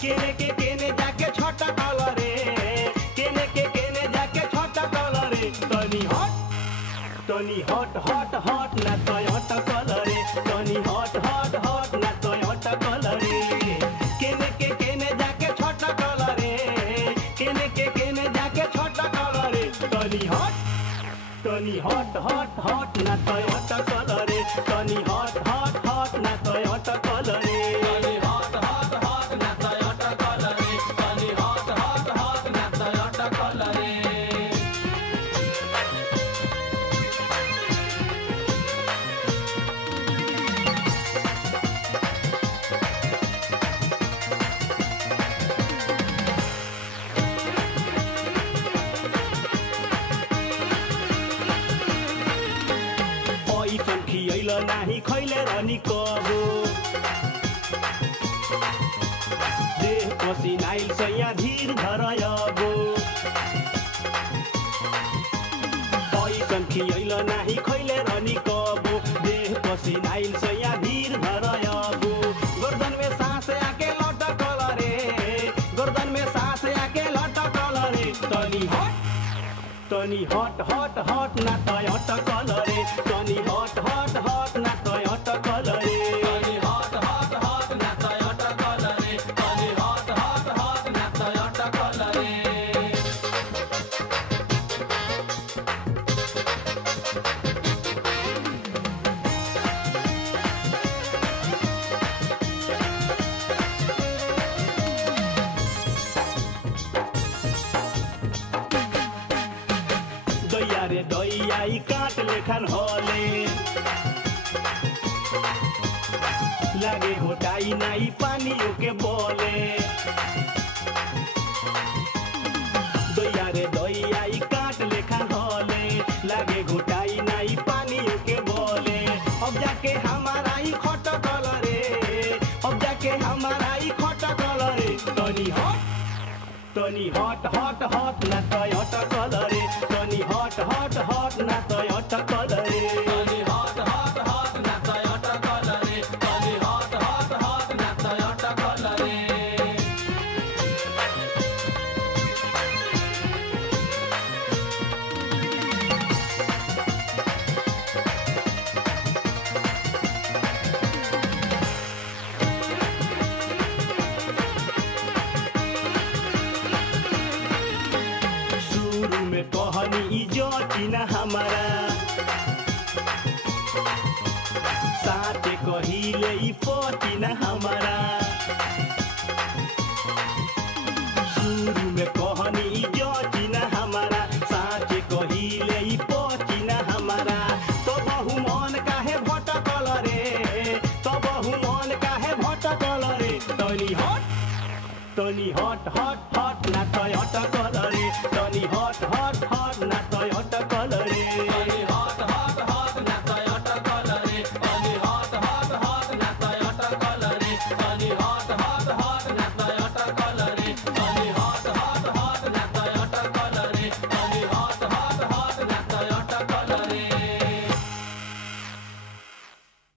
केने के केने जाके छोटा कलरे केने के केने जाके छोटा कलरे तनी हट हट हट ना तय हट कलरे तनी हट हट हट ना तय हट कलरे केने के केने जाके छोटा कलरे केने के केने जाके छोटा कलरे तनी हट हट ना तय हट कलरे तनी हट हट हट ना तय हट कलरे ऐसन खियल नाही खैले रहनी कबो देह पसिनाइल सैया धीर धरयबो ऐसन खियल नाही खैले रहनी कबो देह पसिनाइल सैया धीर धरयबो गर्दन में सांस आके लटकल रे गर्दन में सांस आके लटकल रे तनी हट हट ना तय हट कलरे तनी हट हट हट ना तय हट कलरे तनी हट हट हट ना तय हट कलरे तनी हट हट हट ना तय हट कलरे दैया रे दैया ई काट लेखन होले लागे घोटाई नाई पानियों के बोले दैया रे दैया ई काट लेखन होले लागे घोटाई नाई पानियों के बोले अब जाके हमारा ई खटकल रे अब जाके हमारा ई खटकल रे तनी हट हट ना तय हट कलरे तनी हट हट हट ना तय हट कलरे तनी हट हट हट ना तय हट कलरे तनी हट हट हट ना तय हट कलरे शुरू में कहनी इज्जती ना हमारा साथे कहिले ई पति ना हमारा शुरू में कहनी इज्जती ना हमारा साथे कहिले ई पति ना हमारा तो बहु मन काहे भटकल रे तो बहु मन काहे भटकल रे तनी हट